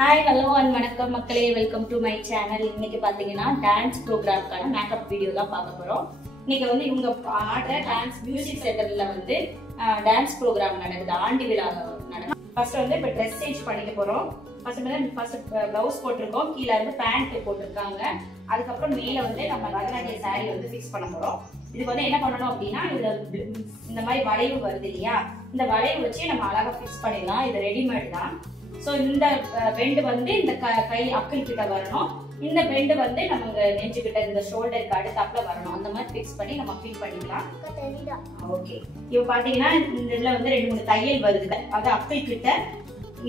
Hi, hello and வணக்கம் மக்களே, welcome to my channel. இன்னைக்கு பாத்தீங்கன்னா டான்ஸ் ப்ரோக்ராம்க்கான மேக்கப் வீடியோ தான் பார்க்க போறோம். இன்னைக்கு வந்து இவங்க ஆடுற டான்ஸ் மியூசிக் சென்டர்ல வந்து டான்ஸ் ப்ரோக்ராம் நடக்குது, ஆண்டு விழா நடக்குது. ஃபர்ஸ்ட் வந்து இப்ப ட்ரெஸ் சேஞ்ச் பண்ணிக்க போறோம். ஃபர்ஸ்ட் பிளவுஸ் போட்டிருக்கோம், கீழ இருந்து பேண்ட் போட்டிருக்காங்க. அதுக்கப்புறம் மேல வந்து நம்ம பரதநாட்டிய சாரி வந்து ஃபிக்ஸ் பண்ண போறோம். இதுக்கு வந்து என்ன பண்ணணும் அப்படின்னா, இதுல இந்த மாதிரி வளைவு வருது இல்லையா, இந்த வளைவு வச்சு நம்ம அழகா ஃபிக்ஸ் பண்ணிடலாம். இது ரெடிமேட் தான். சோ இந்த பெண்ட் வந்து இந்த கை அக்கிள் கிட்ட வரணும், இந்த பெண்ட் வந்து நம்ம நெஞ்சு கிட்ட இந்த ஷோல்டருக்கு அடுத்தாப்புல வரணும். அந்த மாதிரி ஃபிக்ஸ் பண்ணி நம்ம ஃபில் பண்ணிக்கலாம். ஓகே, இப்போ பாத்தீங்கன்னா இந்த இதுல வந்து 2-3 தையல் வருது, அது அக்கிள் கிட்ட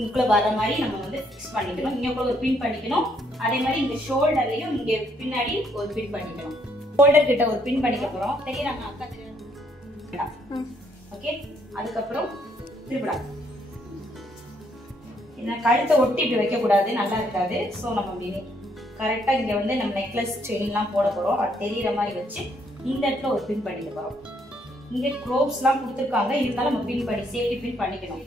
இங்குள்ள வர மாதிரி நம்ம வந்து ஃபிக்ஸ் பண்ணிக்கணும். இங்க கூட ஒரு பின் பண்ணிக்கணும். அதே மாதிரி இந்த ஷோல்டர்லயும் இங்க பின்னாடி ஒரு பின் பண்ணிக்கணும். ஷோல்டர் கிட்ட ஒரு பின் பண்ணிக்க போறோம். தெரியுறாங்க அக்கா, தெரியும். ஓகே, அதுக்கப்புறம் திருப்பிடா. இந்த கழுத்தை ஒட்டி இப்படி வைக்க கூடாது, நல்லா இருக்காது. சோ நம்ம இப்படி கரெக்டா இங்க வந்து நம்ம நெக்லஸ் செயின் எல்லாம் போட போறோம். அது தெரியற மாதிரி வச்சு இந்த இடத்துல ஒரு பின் பண்ணிக்க போறோம். இங்க க்ரோப்ஸ் எல்லாம் கொடுத்துருக்காங்க, இருந்தாலும் நம்ம பின் பண்ணி சேஃப்டி பின் பண்ணிக்கணும்.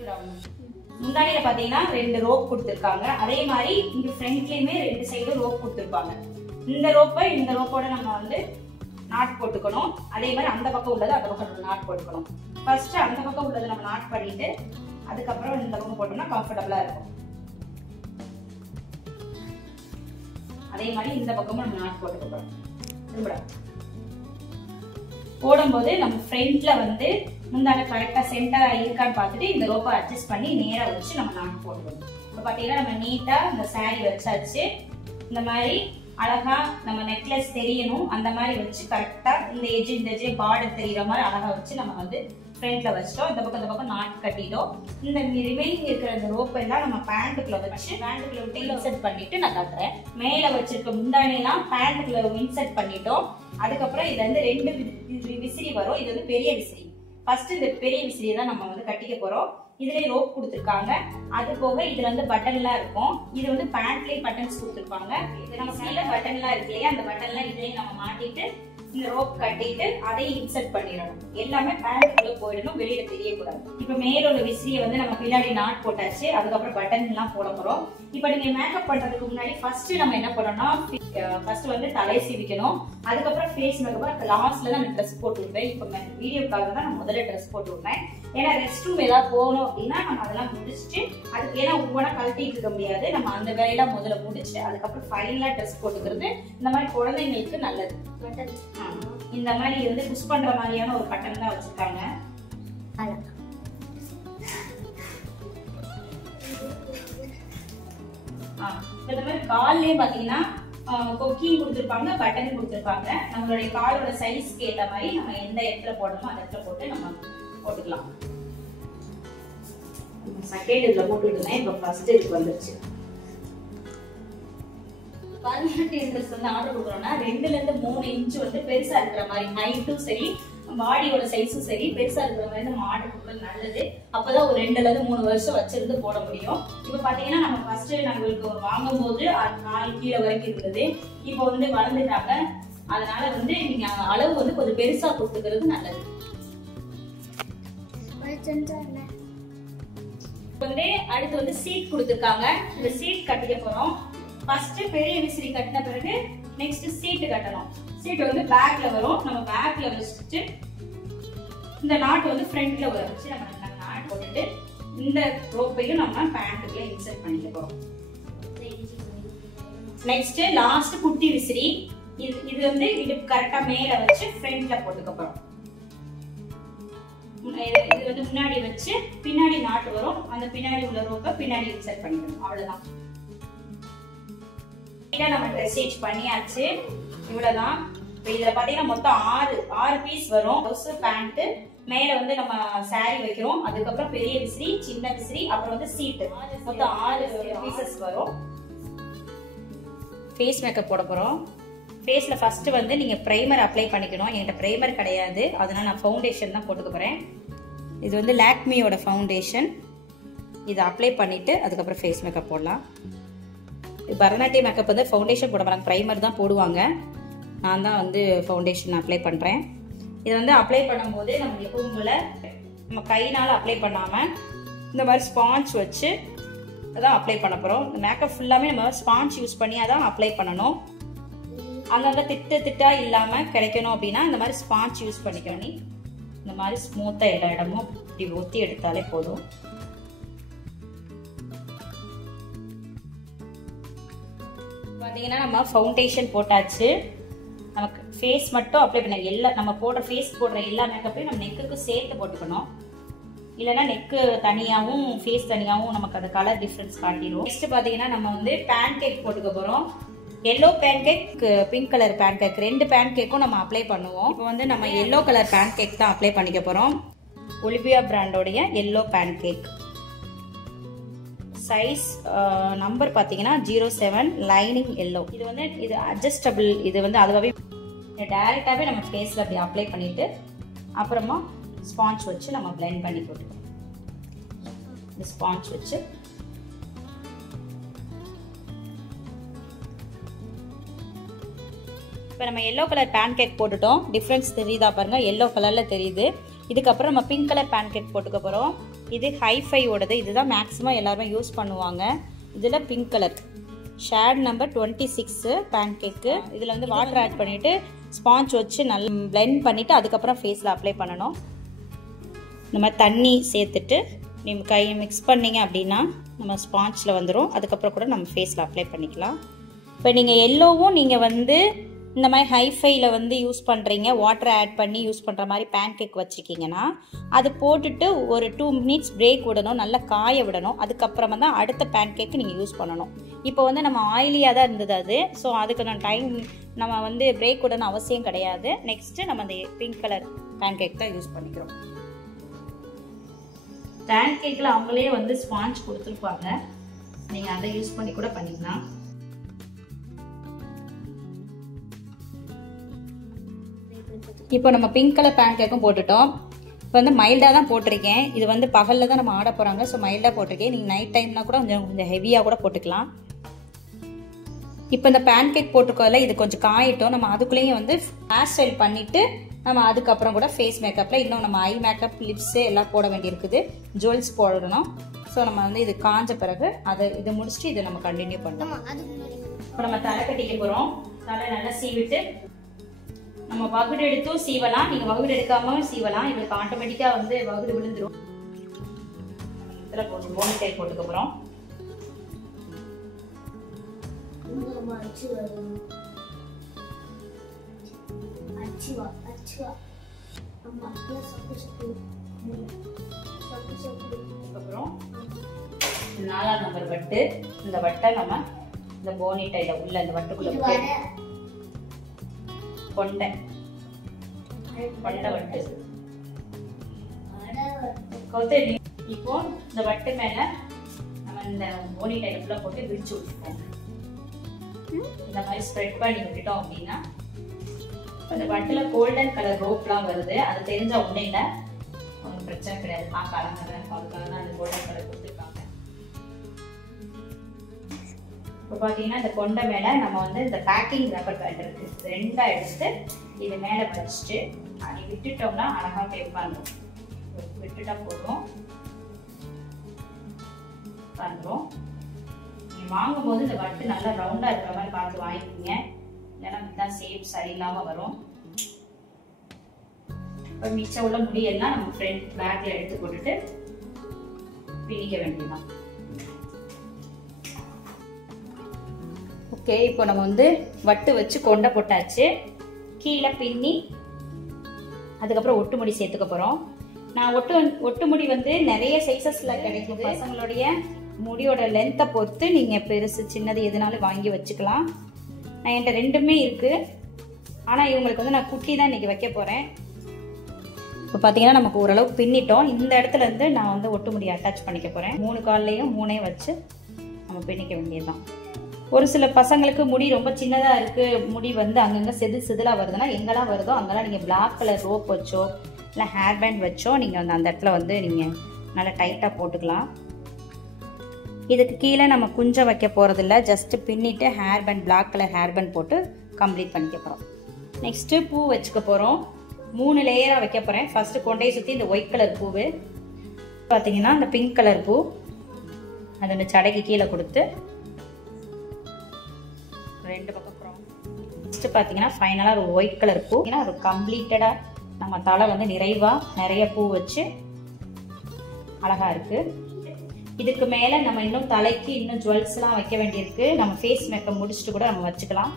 முன்னாடியில பாத்தீங்கன்னா 2 ரோப் கொடுத்துருக்காங்க. அதே மாதிரி இங்க ஃப்ரண்ட்லயுமே 2 சைடும் ரோப் கொடுத்துருப்பாங்க. இந்த ரோப்போட நம்ம வந்து நாட் போட்டுக்கணும். அதே மாதிரி அந்த பக்கம் உள்ளது அந்த பக்கம் நாட் போட்டுக்கணும். ஃபர்ஸ்ட் அந்த பக்கம் உள்ளது நம்ம நாட் பண்ணிட்டு அதுக்கப்புறம் இந்த பக்கம் போட்டோம்னா கம்ஃபர்டபுளா இருக்கும். அதே மாதிரி இந்த பக்கமும் நம்ம நாட் போட்டுக்க போறோம். போடும்போது நம்ம ஃப்ரண்ட்ல வந்து முந்தான கரெக்டா சென்டரா இருக்கான்னு பார்த்துட்டு இந்த ரோப்பை அட்ஜஸ்ட் பண்ணி நேரா வச்சு நம்ம நாட் போட்டுக்கணும். இப்போ பாத்தீங்கன்னா நம்ம நீட்டா இந்த சாரி வச்சாச்சு. இந்த மாதிரி அழகா நம்ம நெக்லஸ் தெரியணும், அந்த மாதிரி வச்சு கரெக்டா இந்த எஜ் பார்டர் தெரியற மாதிரி அழகா வச்சு நம்ம வந்து ஃப்ரண்ட்ல வச்சிட்டோம். இந்த பக்கம் நாட் கட்டிட்டோம். இந்த ரிமைனிங் இருக்கிற இந்த ரோப் எல்லாம் நம்ம பேண்ட்டுக்குள்ள வச்சு பேண்ட்டுக்குள்ள விட்டு இன்சர்ட் பண்ணிட்டு நான் காட்டுறேன். மேல வச்சிருக்க முந்தானி எல்லாம் பேண்ட்டுக்குள்ள இன்சர்ட் பண்ணிட்டோம். அதுக்கப்புறம் இதுல இருந்து 2 விசிறி வரும். இது வந்து பெரிய விசிறி. ஃபர்ஸ்ட் இந்த பெரிய விசிறியை தான் நம்ம வந்து கட்டிக்க போறோம். இதுலயே ரோப் கொடுத்துருக்காங்க. அது போக இதுல வந்து பட்டன் எல்லாம் இருக்கும். இது வந்து பேண்ட்லயே பட்டன்ஸ் கொடுத்துருப்பாங்க. இது நம்ம சைடுல பட்டன் எல்லாம் இருக்கு இல்லையா, அந்த பட்டன் எல்லாம் இதுலயே நம்ம மாட்டிட்டு இந்த ரோப் கட்டிட்டு அதையும் இன்சர்ட் பண்ணிடணும். எல்லாமே பேண்ட்டுக்குள்ள போயிடணும், வெளியில தெரியக்கூடாது. இப்ப மேல உள்ள விசிறியை வந்து நம்ம பின்னாடி நாட் போட்டாச்சு. அதுக்கப்புறம் பட்டன் எல்லாம் போட போறோம். இப்ப நீங்க மேக்கப் பண்றதுக்கு முன்னாடி ஃபர்ஸ்ட் நம்ம என்ன பண்ணோம்னா, ஃபர்ஸ்ட் வந்து தலை சீவிக்கணும். அதுக்கப்புறம் ஃபேஸ் மேக்கப் லாஸ்ட்ல தான் நான் ட்ரெஸ் போட்டு விடுவேன். இப்ப வீடியோக்காக தான் நான் முதல்ல ட்ரெஸ் போட்டு விடுறேன். ஏன்னா ரெஸ்ட் ரூம் ஏதாவது போகணும் அப்படின்னா நம்ம அதெல்லாம் முடிச்சுட்டு, அதுக்கு ஏன்னா ஒவ்வொன்றா கழட்டிட்டு இருக்க முடியாது, நம்ம அந்த வேலையெல்லாம் முதல்ல முடிச்சுட்டு அதுக்கப்புறம் ஃபைனலா ட்ரெஸ் போட்டுக்கிறது இந்த மாதிரி குழந்தைங்களுக்கு நல்லது. இந்த மாதிரி வந்து புஷ் பண்ற மாதிரியான ஒரு பட்டன் தான் வச்சிருக்காங்க. இந்த மாதிரி கால்லயே பாத்தீங்கன்னா கொக்கியும் கொடுத்துருப்பாங்க, பட்டன் கொடுத்துருப்பாங்க. நம்மளுடைய காலோட சைஸ்க்கு ஏற்ற மாதிரி நம்ம எந்த இடத்துல போடணுமோ அந்த இடத்துல போட்டு நம்ம போட்டுக்கலாம். செகண்ட் இதுல போட்டுக்கிட்டேன். இப்ப ஃபர்ஸ்ட் இதுக்கு வந்துருச்சு. பரதநாட்டியம் ட்ரெஸ் வந்து ஆர்டர் கொடுக்குறோம்னா 2ல இருந்து 3 இன்ச் வந்து பெருசா இருக்கிற மாதிரி, ஹைட்டும் சரி பாடியோட சைஸும் சரி பெருசா இருக்கிற மாதிரி நம்ம ஆர்டர் கொடுக்கறது நல்லது. அப்பதான் ஒரு 2ல இருந்து 3 வருஷம் வச்சிருந்து போட முடியும். இப்ப பாத்தீங்கன்னா நம்ம ஃபர்ஸ்ட் நம்மளுக்கு ஒரு வாங்கும் போது 4 கீழே வரைக்கும் இருந்தது. இப்போ வந்து வளர்ந்துட்டாங்க. அதனால வந்து நீங்க அளவு வந்து கொஞ்சம் பெருசா கொடுத்துக்கிறது நல்லது. வந்து அடுத்து வந்து சீட் கொடுத்துருக்காங்க. இந்த சீட் கட்டிக்க போறோம். ஃபர்ஸ்ட் பெரிய விசிறி கட்டின பிறகு நெக்ஸ்ட் சீட் கட்டணும். சீட் வந்து பேக்ல வரும். நம்ம பேக்ல வச்சுட்டு இந்த நாட் வந்து ஃப்ரண்ட்ல வச்சு நம்ம நாட் போட்டுட்டு இந்த ரோப்பையும் நம்ம பேண்ட்டுக்குள்ள இன்சர்ட் பண்ணிக்க போறோம். நெக்ஸ்ட் லாஸ்ட் குட்டி விசிறி. இது வந்து இது கரெக்டா மேல வச்சு ஃப்ரண்ட்ல போட்டுக்க போறோம். இது வந்து முன்னாடி வச்சு பின்னாடி நாட் வரும். அந்த பின்னாடி உள்ள ரோப்பை பின்னாடி இன்சர்ட் பண்ணிக்கணும். அவ்வளவுதான். நம்ம ட்ரெஸ் ஸ்டிச் பண்ணியாச்சு. இவ்வளவுதான். இதுல பாத்தீங்கன்னா மொத்தம் 6 பீஸ் வரும். ப்ளவுஸ், பேண்ட், மேல வந்து நம்ம சாரி வைக்கிறோம். அதுக்கப்புறம் பெரிய விசிறி, சின்ன விசிறி, அப்புறம் வந்து சீட், மொத்தம் 6 பீசஸ் வரும். ஃபேஸ் மேக்கப் போட போறோம். ஃபேஸ்ல ஃபர்ஸ்ட் வந்து நீங்க பிரைமர் அப்ளை பண்ணிக்கணும். என்கிட்ட பிரைமர் கிடையாது, அதனால நான் ஃபவுண்டேஷன் தான் போட்டுக்க போறேன். இது வந்து லாக்மியோட ஃபவுண்டேஷன். இதை அப்ளை பண்ணிட்டு அதுக்கப்புறம் ஃபேஸ் மேக்கப் போடலாம். பரதநாட்டிய மேக்கப் வந்து ஃபவுண்டேஷன் போட மாட்டாங்க, பிரைமர் தான் போடுவாங்க. நான் தான் வந்து ஃபவுண்டேஷன் அப்ளை பண்றேன். இது வந்து அப்ளை பண்ணும்போது நம்ம எப்பவும் போல நம்ம கையினால அப்ளை பண்ணாம இந்த மாதிரி ஸ்பாஞ்ச் வச்சு அதான் அப்ளை பண்ண போகிறோம். இந்த மேக்கப் ஃபுல்லாமே நம்ம ஸ்பாஞ்ச் யூஸ் பண்ணி அதான் அப்ளை பண்ணணும். அங்கங்கே திட்டாக இல்லாமல் கிடைக்கணும் அப்படின்னா இந்த மாதிரி ஸ்பாஞ்ச் யூஸ் பண்ணிக்கணும். நீ இந்த மாதிரி ஸ்மூத்தாக எல்லா இடமும் இப்படி ஒத்தி எடுத்தாலே போதும். பார்த்தீங்கன்னா நம்ம ஃபவுண்டேஷன் போட்டாச்சு. நமக்கு ஃபேஸ் மட்டும் அப்ளை பண்ண நம்ம ஃபேஸ் போடுற எல்லா மேக்கப்பையும் நம்ம நெக்குக்கு சேர்த்து போட்டுக்கணும். இல்லைன்னா நெக்கு தனியாகவும் ஃபேஸ் தனியாகவும் நமக்கு அந்த கலர் டிஃப்ரென்ஸ் காட்டிடும். நெக்ஸ்ட் பார்த்தீங்கன்னா நம்ம வந்து பேன் கேக் போட்டுக்க போகிறோம். Yellow pancake, pink colour pancake, 2 பேன் கேக்கும் நம்ம அப்ளை பண்ணுவோம். இப்போ வந்து நம்ம எல்லோ கலர் பேன் கேக் தான் அப்ளை பண்ணிக்க போகிறோம். ஒலிவியா பிராண்டோடைய yellow pancake. Size number பார்த்தீங்கன்னா 07 லைனிங் எல்லோ. இது வந்து இது அட்ஜஸ்டபிள். இது வந்து அதுவாகவே டைரெக்டாகவே நம்ம ஃபேஸில் அப்படி அப்ளை பண்ணிவிட்டு அப்புறமா ஸ்பாஞ்ச் வச்சு நம்ம பிளெண்ட் பண்ணி போட்டுக்கணும். இந்த ஸ்பாஞ்ச் வச்சு இப்போ நம்ம எல்லோ கலர் பேன் கேக் போட்டுட்டோம். டிஃப்ரென்ஸ் தெரியுதா பாருங்க, எல்லோ கலரில் தெரியுது. இதுக்கப்புறம் நம்ம பிங்க் கலர் பேன் கேக் போட்டுக்க போகிறோம். இது ஹைஃபையோடது. இதுதான் மேக்ஸிமம் எல்லாருமே யூஸ் பண்ணுவாங்க. இதில் pink colour shade number 26 pancake. இதில் வந்து வாட்டர் ஆட் பண்ணிவிட்டு ஸ்பாஞ்ச் வச்சு நல்லா பிளெண்ட் பண்ணிவிட்டு அதுக்கப்புறம் ஃபேஸில் அப்ளை பண்ணணும். இந்த மாதிரி தண்ணி சேர்த்துட்டு நீங்கள் கையை மிக்ஸ் பண்ணிங்க அப்படின்னா நம்ம ஸ்பாஞ்சில் வந்துடும். அதுக்கப்புறம் கூட நம்ம ஃபேஸில் அப்ளை பண்ணிக்கலாம். இப்போ நீங்கள் எல்லோவும் நீங்கள் வந்து இந்த மாதிரி ஹைஃபைல வந்து யூஸ் பண்ணுறீங்க, வாட்டர் ஆட் பண்ணி யூஸ் பண்ணுற மாதிரி பேன் கேக் வச்சுருக்கீங்கன்னா அது போட்டுட்டு ஒரு 2 மினிட்ஸ் பிரேக் விடணும், நல்லா காய விடணும். அதுக்கப்புறமா தான் அடுத்த பேன் கேக்கு நீங்கள் யூஸ் பண்ணணும். இப்போ வந்து நம்ம ஆயிலியாக தான் இருந்தது அது. ஸோ அதுக்கு நான் டைம் நம்ம வந்து பிரேக் விடணும் அவசியம் கிடையாது. நெக்ஸ்ட்டு நம்ம அந்த பிங்க் கலர் பேன் கேக் தான் யூஸ் பண்ணிக்கிறோம். பேன் கேக்கில் அவங்களே வந்து ஸ்பாஞ்ச் கொடுத்துருப்பாங்க, நீங்கள் அதை யூஸ் பண்ணி கூட பண்ணிக்கலாம். இப்போ நம்ம பிங்க் கலர் பேன் கேக்கும் போட்டுட்டோம். இப்போ வந்து மைல்டாக தான் போட்டிருக்கேன். இது வந்து பகலில் தான் நம்ம ஆட போகிறாங்க. ஸோ மைல்டாக போட்டிருக்கேன். நீங்கள் நைட் டைம்னா கூட கொஞ்சம் ஹெவியாக கூட போட்டுக்கலாம். இப்போ இந்த பேன் கேக் போட்டுக்கோல இது கொஞ்சம் காயிட்டோம். நம்ம அதுக்குள்ளேயும் வந்து ஹேர் ஸ்டைல் பண்ணிவிட்டு நம்ம அதுக்கப்புறம் கூட ஃபேஸ் மேக்கப்பில் இன்னும் நம்ம ஐ மேக்கப், லிப்ஸு எல்லாம் போட வேண்டியிருக்குது. ஜுவல்ஸ் போடணும். ஸோ நம்ம வந்து இது காஞ்ச பிறகு இதை முடிச்சுட்டு இதை நம்ம கண்டினியூ பண்ணலாம். இப்போ நம்ம தலை கட்டிக்க போகிறோம். தலை நல்லா சீவிட்டு நம்ம வகுடு எடுத்தும் சீவலாம், நீங்கள் வகுடு எடுக்காமல் சீவலாம். இவளுக்கு ஆட்டோமேட்டிக்காக வந்து வகுடு விழுந்துடும். இதில் கொஞ்சம் போனிடெயில் போட்டுக்க போகிறோம். அப்புறம் 4ஆம் நம்பர் வட்டு. இந்த வட்டை நம்ம இந்த போனிடைல உள்ள இந்த வட்டுக்குள்ள கொண்டை வட்டு கவுத்து. இப்போ இந்த வட்டு மேல நம்ம இந்த போனிடைல உள்ள போட்டு விரிச்சு விட்டுப்போம். இந்த மாதிரி ஸ்ப்ரெட் பண்ணி விட்டுட்டோம் அப்படின்னா இந்த வட்டுல கோல்டன் கலர் ரோப்லாம் வருது. அது தெரிஞ்ச ஒண்ணே இல்லை, ஒன்றும் பிரச்சனை கிடையாது. பார்க்க அழகாக இருக்கும். அதுக்காக தான் அந்த கோல்டன் கலர் கொடுத்துருக்காங்க. இப்போ பார்த்தீங்கன்னா இந்த கொண்டை மேலே நம்ம வந்து இந்த பேக்கிங் ரப்பர் பேண்ட் இருக்குது, 2ஆ எடுத்து இது மேலே வச்சுட்டு அப்படி விட்டுட்டோம்னா அழகாக வைப்பாங்க. விட்டுட்டா போதும், வந்துடும். நீங்கள் வாங்கும்போது இந்த வட்டு நல்லா ரவுண்டாக இருக்கிற மாதிரி பார்த்து வாங்கிக்கிங்க, இல்லைன்னா இதுதான் ஷேப் சரியில்லாமல் வரும். இப்போ மிச்சம் உள்ள முடியெல்லாம் நம்ம ஃப்ரண்ட் பேக்கில் எடுத்து போட்டுட்டு பின்னிக்க வேண்டியதுதான். ஓகே, இப்போ நம்ம வந்து வட்டு வச்சு கொண்டை போட்டாச்சு. கீழே பின்னி அதுக்கப்புறம் ஒட்டு முடி சேர்த்துக்க போகிறோம். நான் ஒட்டு முடி வந்து நிறைய சைஸஸில் கிடைக்குது. பசங்களுடைய முடியோட லென்த்தை பொறுத்து நீங்கள் பெருசு சின்னது எதுனாலும் வாங்கி வச்சுக்கலாம். நான் என்கிட்ட 2மே இருக்குது. ஆனால் இவங்களுக்கு வந்து நான் குட்டி தான் இன்றைக்கி வைக்க போகிறேன். இப்போ பார்த்தீங்கன்னா நமக்கு ஓரளவுக்கு பின்னிட்டோம். இந்த இடத்துல இருந்து நான் வந்து ஒட்டு முடி அட்டாச் பண்ணிக்க போகிறேன். 3 கால்லையும் 3 வச்சு நம்ம பின்னிக்க வேண்டியதுதான். ஒரு சில பசங்களுக்கு முடி ரொம்ப சின்னதாக இருக்குது, முடி வந்து அங்கங்கே செதிலாக வருதுன்னா எங்கெல்லாம் வருதோ அங்கெல்லாம் நீங்கள் பிளாக் கலர் ரோப் வச்சோ இல்லை ஹேர் பேண்ட் வச்சோ நீங்கள் வந்து அந்த இடத்துல வந்து நீங்கள் நல்லா டைட்டாக போட்டுக்கலாம். இதுக்கு கீழே நம்ம குஞ்சம் வைக்க போகிறதில்ல, ஜஸ்ட்டு பின்னிட்டு hair band black colour hair band போட்டு கம்ப்ளீட் பண்ணிக்க போகிறோம். நெக்ஸ்ட்டு பூ வச்சுக்க போகிறோம். 3 லேயராக வைக்க போகிறேன். ஃபஸ்ட்டு கொண்டையை சுற்றி இந்த ஒயிட் கலர் பூவு, பார்த்தீங்கன்னா இந்த பிங்க் கலர் பூ, அதோட சடைக்கு கீழே கொடுத்து ரெண்டு பக்கம் நெக்ஸ்ட் பார்த்தீங்கன்னா ஃபைனலாக ஒரு ஒயிட் கலர் பூ, ஒரு கம்ப்ளீட்டடாக நம்ம தலை வந்து நிறைய பூ வச்சு அழகா இருக்கு. இதுக்கு மேலே நம்ம இன்னும் தலைக்கு இன்னும் ஜுவல்ஸ்லாம் வைக்க வேண்டியிருக்கு. நம்ம ஃபேஸ் மேக்கப் முடிச்சுட்டு கூட நம்ம வச்சுக்கலாம்.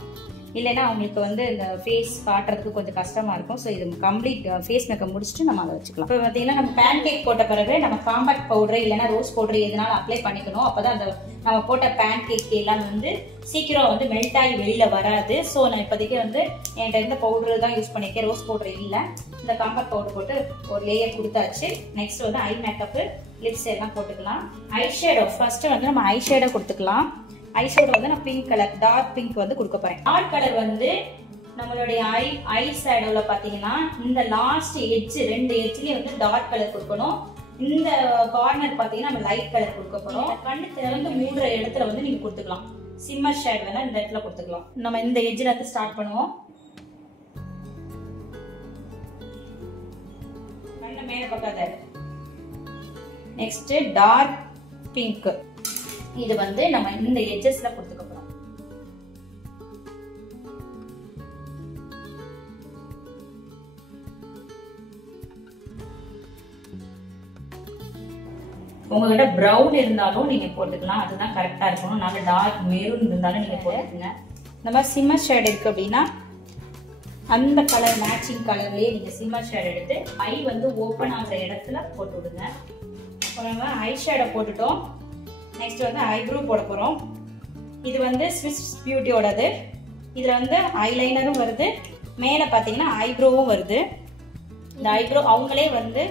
இல்லைன்னா அவங்களுக்கு வந்து இந்த ஃபேஸ் காட்டுறதுக்கு கொஞ்சம் கஷ்டமா இருக்கும். ஸோ இது கம்ப்ளீட் ஃபேஸ் மேக்கப் முடிச்சுட்டு நம்ம அதை வச்சுக்கலாம். இப்போ பார்த்தீங்கன்னா நம்ம பேன் கேக் போட்ட பிறகு நம்ம காம்பேக்ட் பவுடர் இல்லைன்னா ரோஸ் பவுடர் எதுனாலும் அப்ளை பண்ணிக்கணும். அப்போதான் அந்த நம்ம போட்ட பேன் கேக் எல்லாம் வந்து சீக்கிரம் வந்து மெல்ட் ஆகி வெளியில வராது. ஸோ நான் இப்போதைக்கு வந்து என்கிட்ட இருந்த பவுடர் தான் யூஸ் பண்ணியிருக்கேன், ரோஸ் பவுடர் இல்லை. இந்த காம்பேக்ட் பவுடர் போட்டு ஒரு லேயர் கொடுத்தாச்சு. நெக்ஸ்ட் வந்து ஐ மேக்கப், லிப்ஸ் எல்லாம் போட்டுக்கலாம். ஐ ஷேடோ ஃபர்ஸ்ட் வந்து நம்ம ஐ ஷேடோ கொடுத்துக்கலாம். ஐ ஷேடோ வந்து நான் பிங்க் கலர், டார்க் பிங்க் வந்து கொடுக்க போறேன். டார்க் கலர் வந்து நம்மளுடைய ஐ ஷேடோல பாத்தீங்கன்னா இந்த லாஸ்ட் எட்ஜ் ரெண்டு எட்ஜ்லயும் வந்து டார்க் கலர் கொடுக்கணும். இந்த கார்னர் பாத்தீங்கன்னா நம்ம லைட் கலர் கொடுக்க போறோம். கண்ணு திறந்து மூடுற இடத்துல வந்து நீங்க கொடுத்துக்கலாம். சிம்மர் ஷேட் வேணா இந்த இடத்துல கொடுத்துக்கலாம். நம்ம இந்த எட்ஜ்ல இருந்து ஸ்டார்ட் பண்ணுவோம். கண்ணு மேல பக்காத. நெக்ஸ்ட் டார்க் பிங்க், இது வந்து நம்ம இந்த எட்ஜஸ்ல கொடுத்துக்க போறோம். உங்ககிட்ட பிரவுன் இருந்தாலும் நீங்க போட்டுக்கலாம், அதுதான் கரெக்டா இருக்கணும். நல்ல டார்க் மெரூன் இருந்தாலும் நீங்க போட்டுக்கங்க. இந்த மாதிரி சிம்மர் ஷேட் இருக்கு அப்படின்னா அந்த கலர் மேட்சிங் கலர்லயே நீங்க சிம்மர் ஷேட் எடுத்து ஐ வந்து ஓபன் ஆகிற இடத்துல போட்டு விடுங்க. நம்ம ஐ ஷேடை போட்டுட்டோம். நெக்ஸ்ட் வந்து ஐப்ரோ போட போறோம். இது வந்து ஸ்விஸ் பியூட்டியோடது. இதுல வந்து ஐலைனரும் வருது, மேல பாத்தீங்கன்னா ஐப்ரோவும் வருது. இந்த ஐப்ரோ அவங்களே வந்து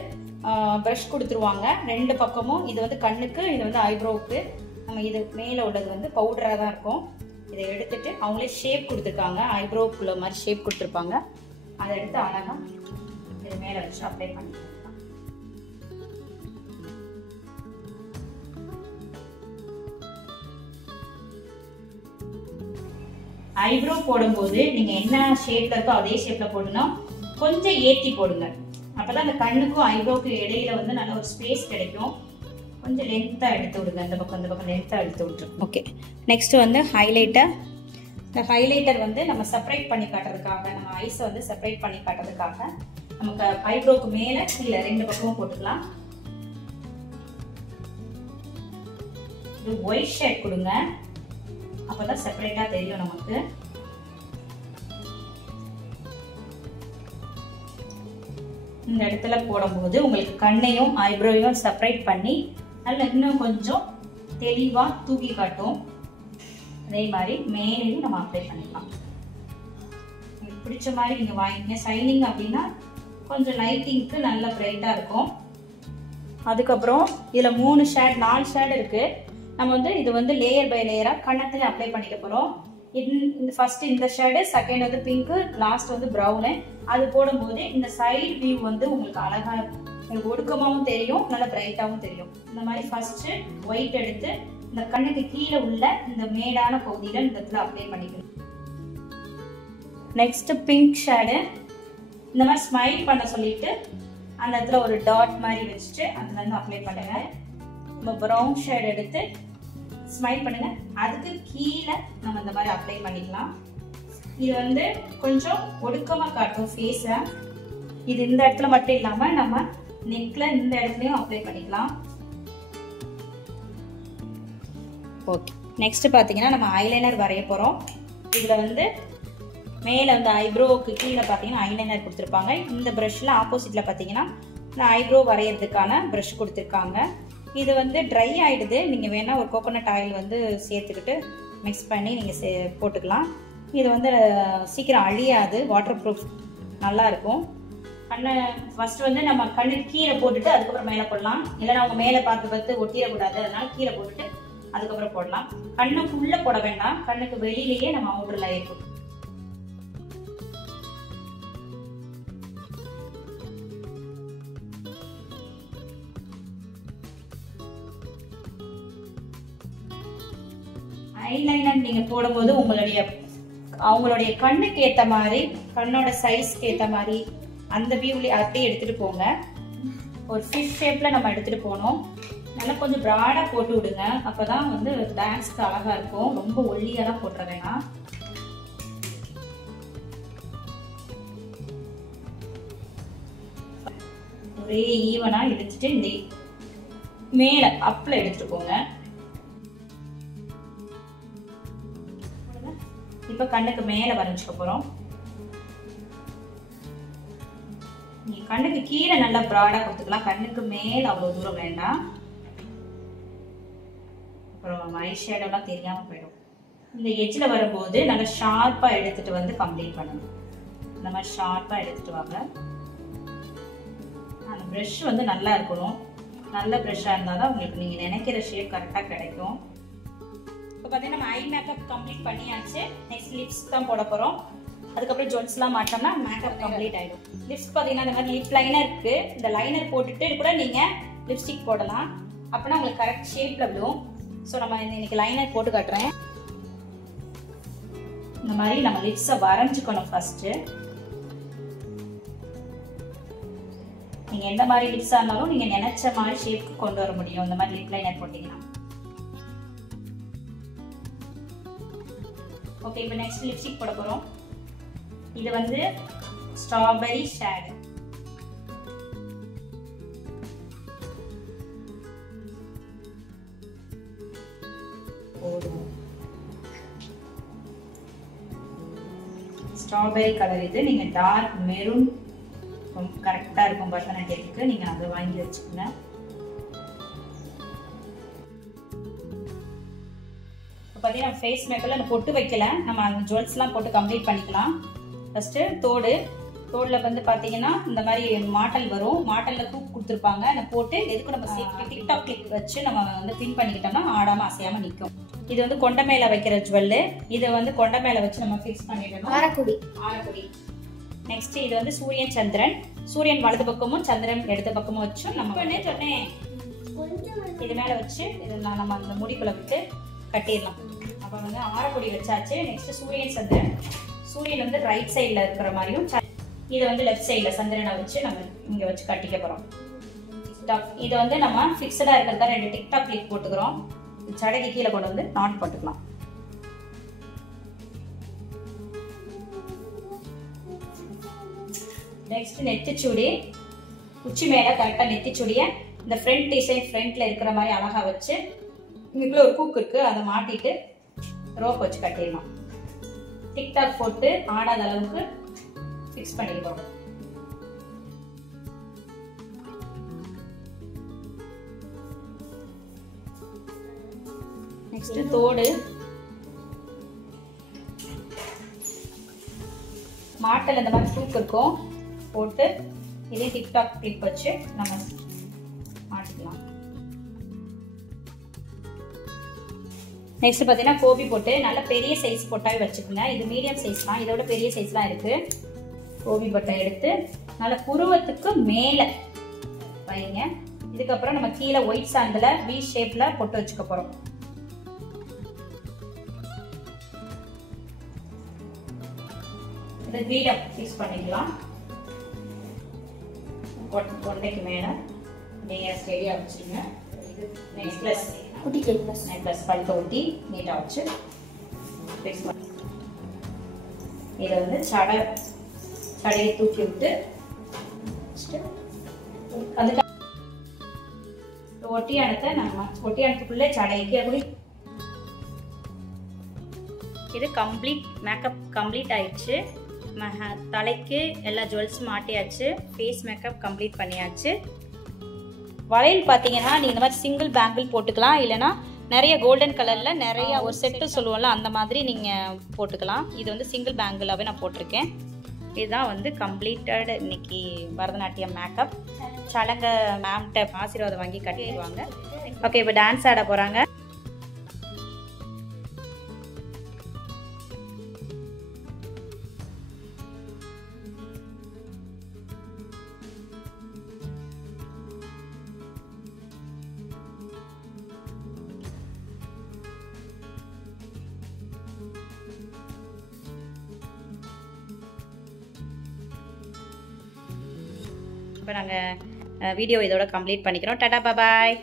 ப்ரஷ் கொடுத்துருவாங்க ரெண்டு பக்கமும். இது வந்து கண்ணுக்கு, இது வந்து ஐப்ரோவுக்கு. நம்ம இது மேல உள்ளது வந்து பவுடரா தான் இருக்கும். இதை எடுத்துட்டு அவங்களே ஷேப் கொடுத்துருக்காங்க, ஐப்ரோக்குள்ள மாதிரி ஷேப் கொடுத்துருப்பாங்க. அதை எடுத்து அழகா இது மேல வச்சு அப்ளை பண்ணிக்கலாம். ஐப்ரோ போடும்போது நீங்க என்ன ஷேப்ல இருக்கோ அதே ஷேப்ல போடணும். கொஞ்சம் ஏத்தி போடுங்க, அப்பதான் அந்த கண்ணுக்கும் ஐப்ரோக்கும் இடையில வந்து நல்ல ஒரு ஸ்பேஸ் கிடைக்கும். கொஞ்சம் லென்த்தா எடுத்து விடுங்க, இந்த பக்கம் லென்த்தா எடுத்து விட்டுருங்க. ஓகே, நெக்ஸ்ட் வந்து ஹைலைட்டர். இந்த ஹைலைட்டர் வந்து நம்ம செப்பரேட் பண்ணி காட்டுறதுக்காக, நம்ம ஐஸை வந்து செப்பரேட் பண்ணி காட்டுறதுக்காக நமக்கு ஐப்ரோக்கு மேல கீழே ரெண்டு பக்கமும் போட்டுக்கலாம். இது ஒயிட் ஷேட் கொடுங்க, அப்பதான் செப்பரேட்டா தெரியும் நமக்கு. இந்த இடத்துல போடும்போது உங்களுக்கு கண்ணையும் ஐப்ரோவையும் செப்பரேட் பண்ணி நல்ல இன்னும் கொஞ்சம் தெளிவா தூக்கி காட்டும். அதே மாதிரி மேலேயும் நம்ம அப்ளை பண்ணிக்கலாம். உங்களுக்கு பிடிச்ச மாதிரி நீங்க வாங்கிங்க. ஷைனிங் அப்படின்னா கொஞ்சம் லைட்டிங்க்கு நல்ல பிரைட்டா இருக்கும். அதுக்கப்புறம் இதுல 3 ஷேட் 4 ஷேட் இருக்கு. நம்ம வந்து இது வந்து லேயர் பை லேயரா கண்ணத்துல அப்ளை பண்ணிக்க போறோம். ஃபர்ஸ்ட் இந்த ஷேடு, செகண்ட் வந்து பிங்க், லாஸ்ட் வந்து ப்ரௌனு. அது போடும்போது இந்த சைடு வியூ வந்து உங்களுக்கு அழகா, உங்களுக்கு ஒடுக்கமாவும் தெரியும், நல்ல பிரைட்டாவும் தெரியும். இந்த மாதிரி ஃபர்ஸ்ட் ஒயிட் எடுத்து இந்த கண்ணுக்கு கீழே உள்ள இந்த மேடான பகுதியில இந்த இடத்துல அப்ளை பண்ணிக்கணும். நெக்ஸ்ட் பிங்க் ஷேடு இந்த மாதிரி ஸ்மைல் பண்ண சொல்லிட்டு அந்த இடத்துல ஒரு டாட் மாதிரி வச்சுட்டு அதுல இருந்து அப்ளை பண்ணுங்க. நம்ம ப்ரௌன் ஷேட் எடுத்து ஸ்மைல் பண்ணுங்க, அதுக்கு கீழே நம்ம இந்த மாதிரி அப்ளை பண்ணிக்கலாம். இது வந்து கொஞ்சம் ஒடுக்கமா காட்டும் ஃபேஸ. இது இந்த இடத்துல மட்டும் இல்லாம நம்ம நெக்ல இந்த இடத்துலயும் அப்ளை பண்ணிக்கலாம். ஓகே, நெக்ஸ்ட் பாத்தீங்கன்னா நம்ம ஐலைனர் வரைய போறோம். இதுல வந்து மேல வந்து ஐப்ரோவுக்கு கீழே பாத்தீங்கன்னா ஐலைனர் கொடுத்துருப்பாங்க. இந்த ப்ரஷ்ல ஆப்போசிட்ல பாத்தீங்கன்னா இந்த ஐப்ரோ வரையறதுக்கான ப்ரஷ் கொடுத்துருக்காங்க. இது வந்து ட்ரை ஆயிடுது, நீங்க வேணா ஒரு கோகோனட் ஆயில் வந்து சேர்த்துக்கிட்டு மிக்ஸ் பண்ணி நீங்க போட்டுக்கலாம். இது வந்து சீக்கிரம் அழியாது, வாட்டர் ப்ரூஃப், நல்லா இருக்கும். கண்ணை ஃபர்ஸ்ட் வந்து நம்ம கண்ணுக்கு கீழே போட்டுட்டு அதுக்கப்புறம் மேலே போடலாம். இல்லைன்னா அவங்க மேலே பார்த்து ஒட்டிடக்கூடாது, அதனால கீழே போட்டுட்டு அதுக்கப்புறம் போடலாம். கண்ணுக்குள்ள போட வேண்டாம், கண்ணுக்கு வெளியிலேயே நம்ம அவுட்டர்ல இருக்கும். ஐலைனர் நீங்க போடும்போது அவங்களுடைய கண்ணுக்கு ஏத்த மாதிரி, கண்ணோட சைஸ்க்கு ஏத்த மாதிரி அந்த வியூல அப்படியே எடுத்துட்டு போங்க. ஒரு ஃபிஷ் ஷேப்ல நம்ம எடுத்துட்டு போனோம். நல்லா கொஞ்சம் ப்ராடா போட்டு விடுங்க, அப்பதான் வந்து டான்ஸ்க்கு அழகா இருக்கும். ரொம்ப ஒல்லியெல்லாம் போட்டுற வேணாம். ஒரே ஈவனா எடுத்துட்டு இந்த மேல அப்ல எடுத்துக்கோங்க. இப்ப கண்ணுக்கு மேல வரைஞ்சுக்க போறோம். நீ கண்ணுக்கு கீழே நல்லா ப்ராடா கொடுத்துக்கலாம், கண்ணுக்கு மேல அவ்வளவு தூரம் வேண்டாம். அப்புறம் ஐ ஷேடோலாம் தெரியாம போயிடும். இந்த எட்ஜ்ல வரும்போது நல்லா ஷார்ப்பா எடுத்துட்டு வந்து கம்ப்ளீட் பண்ணணும். இந்த மாதிரி ஷார்ப்பா எடுத்துட்டு வாங்க. அந்த ப்ரஷ் வந்து நல்லா இருக்கணும். நல்ல ப்ரஷ்ஷா இருந்தால் தான் உங்களுக்கு நீங்க நினைக்கிற ஷேப் கரெக்டா கிடைக்கும். இப்போ பார்த்தீங்கன்னா நம்ம ஐ மேக்கப் கம்ப்ளீட் பண்ணியாச்சு. நெக்ஸ்ட் லிப்ஸ் தான் போட போறோம். அதுக்கப்புறம் ஜுவல்ஸ்லாம் மாட்டோம்னா மேக்கப் கம்ப்ளீட் ஆயிடும். லிப்ஸ் பார்த்தீங்கன்னா இந்த மாதிரி லிப் லைனர் இருக்கு. இந்த லைனர் போட்டுட்டு கூட நீங்க லிப்ஸ்டிக் போடலாம். அப்படின்னா உங்களுக்கு கரெக்ட் ஷேப்ல விடும். ஸோ நம்ம இன்னைக்கு லைனர் போட்டு காட்டுறேன். இந்த மாதிரி நம்ம லிப்ஸை வரைஞ்சுக்கணும் ஃபர்ஸ்ட். நீங்க எந்த மாதிரி லிப்ஸா இருந்தாலும் நீங்க நினைச்ச மாதிரி ஷேப்க்கு கொண்டு வர முடியும் இந்த மாதிரி லிப் லைனர் போட்டீங்கன்னா. ஓகே, இப்போ நெக்ஸ்ட் லிப்ஸ்டிக் போட போறோம். இது வந்து ஸ்ட்ராபெரி ஷேட். ஸ்ட்ராபெரி கலர் இது. நீங்க டார்க் மெரூன் கரெக்டா இருக்கும் பரதநாட்டியத்துக்கு, நீங்க அதை வாங்கி வச்சுக்கோங்க. பார்த்தீங்கன்னா ஃபேஸ் மேக்கப்ல நம்ம பொட்டு வைக்கல, நம்ம அந்த ஜுவல்ஸ்லாம் போட்டு கம்ப்ளீட் பண்ணிக்கலாம். ஃபர்ஸ்ட் தோடுல வந்து பாத்தீங்கன்னா இந்த மாதிரி மாட்டல் வரும். மாட்டல்ல தூக்கு கொடுத்துருப்பாங்க. அதை போட்டு எதுக்கு நம்ம சேஃப்டி டிக்டாக் கிளிப் வச்சு நம்ம வந்து பின் பண்ணிக்கிட்டோம்னா ஆடாம அசையாம நிற்கும். இது வந்து கொண்ட மேல வைக்கிற ஜுவல். இதை வந்து கொண்ட மேல வச்சு நம்ம ஃபிக்ஸ் பண்ணிடணும். ஆரக்குடி. நெக்ஸ்ட் இது வந்து சூரியன் சந்திரன். சூரியன் வலது பக்கமும் சந்திரன் இடது பக்கமும் வச்சு நம்ம சொன்னேன் இது மேல வச்சு இதெல்லாம் நம்ம அந்த முடிக்குள்ள விட்டு கட்டிடலாம். அப்ப வந்து ஆரக்குடி வச்சாச்சு. நெக்ஸ்ட் சூரியன் சந்திரன். சூரியன் வந்து ரைட் சைட்ல இருக்கிற மாதிரியும் இதை வந்து லெஃப்ட் சைட்ல சந்திரனை வச்சு நம்ம இங்க வச்சு கட்டிக்க போறோம். இது வந்து நம்ம பிக்ஸடா இருக்கிறதா 2 டிக்டாக் கிளிப் போட்டுக்கிறோம். சடைக்கு கீழே கொண்டு வந்து நாட் போட்டுக்கலாம். நெக்ஸ்ட் நெத்திச்சுடி. உச்சி மேல கரெக்டா நெத்திச்சுடிய இந்த ஃப்ரண்ட் டிசைன் ஃப்ரண்ட்ல இருக்கிற மாதிரி அழகா வச்சு இதுக்குள்ள ஒரு ஹூக் இருக்கு, அதை மாட்டிட்டு ரோப் வச்சு கட்டிடலாம். டிக்டாக் போட்டு ஆடாத அளவுக்கு ஃபிக்ஸ் பண்ணிக்கிறோம். நெக்ஸ்ட் தோடு. மாட்டல் இந்த மாதிரி ஹூக் இருக்கும், போட்டு இதே டிக்டாக் கிளிப் வச்சு நம்ம மாட்டிக்கலாம். நெக்ஸ்ட் பார்த்தீங்கன்னா கோபி போட்டு நல்ல பெரிய சைஸ் போட்டாவே வச்சுக்கோங்க. இது மீடியம் சைஸ் தான், இதோட பெரிய சைஸ்லாம் இருக்கு. கோபி பொட்டை எடுத்து நல்ல புருவத்துக்கு மேல வைங்க. இதுக்கப்புறம் நம்ம கீழே ஒயிட் சாண்ட்ல வி ஷேப்ல பொட்டு வச்சுக்க போறோம். இந்த கிரீடம் ஃபிக்ஸ் பண்ணிக்கலாம். கொண்டைக்கு மேல நீங்க ஸ்டெடியா வச்சுருங்க. இது நெக்லஸ் குட்டி நெக்லஸ் பழுத்த ஒட்டி நீட்டா வச்சு ஃபிக்ஸ் பண்ணி இதை வந்து சடையை தூக்கி விட்டு அதுக்கு ஒட்டியானத்தை நம்ம ஒட்டியானத்துக்குள்ளே சடைக்கு அப்படி. இது கம்ப்ளீட் மேக்கப் கம்ப்ளீட் ஆயிடுச்சு. தலைக்கு எல்லா ஜுவல்ஸ் மாட்டியாச்சு. ஃபேஸ் மேக்கப் கம்ப்ளீட் பண்ணியாச்சு. வளையல் பார்த்தீங்கன்னா நீங்கள் இந்த மாதிரி சிங்கிள் பேங்கிள் போட்டுக்கலாம், இல்லைனா நிறைய கோல்டன் கலரில் நிறைய ஒரு செட்டு சொல்லுவோம்ல அந்த மாதிரி நீங்கள் போட்டுக்கலாம். இது வந்து சிங்கிள் பேங்கிளாகவே நான் போட்டிருக்கேன். இதுதான் வந்து கம்ப்ளீட்டட் இன்னைக்கு பரதநாட்டியம் மேக்கப். சடங்க மேம்கிட்ட ஆசீர்வாதம் வாங்கி கட்டிடுவாங்க. ஓகே, இப்போ டான்ஸ் ஆட போகிறாங்க. இப்போ நாங்கள் வீடியோ இதோட கம்ப்ளீட் பண்ணிக்கிறோம். டாடா பாய்.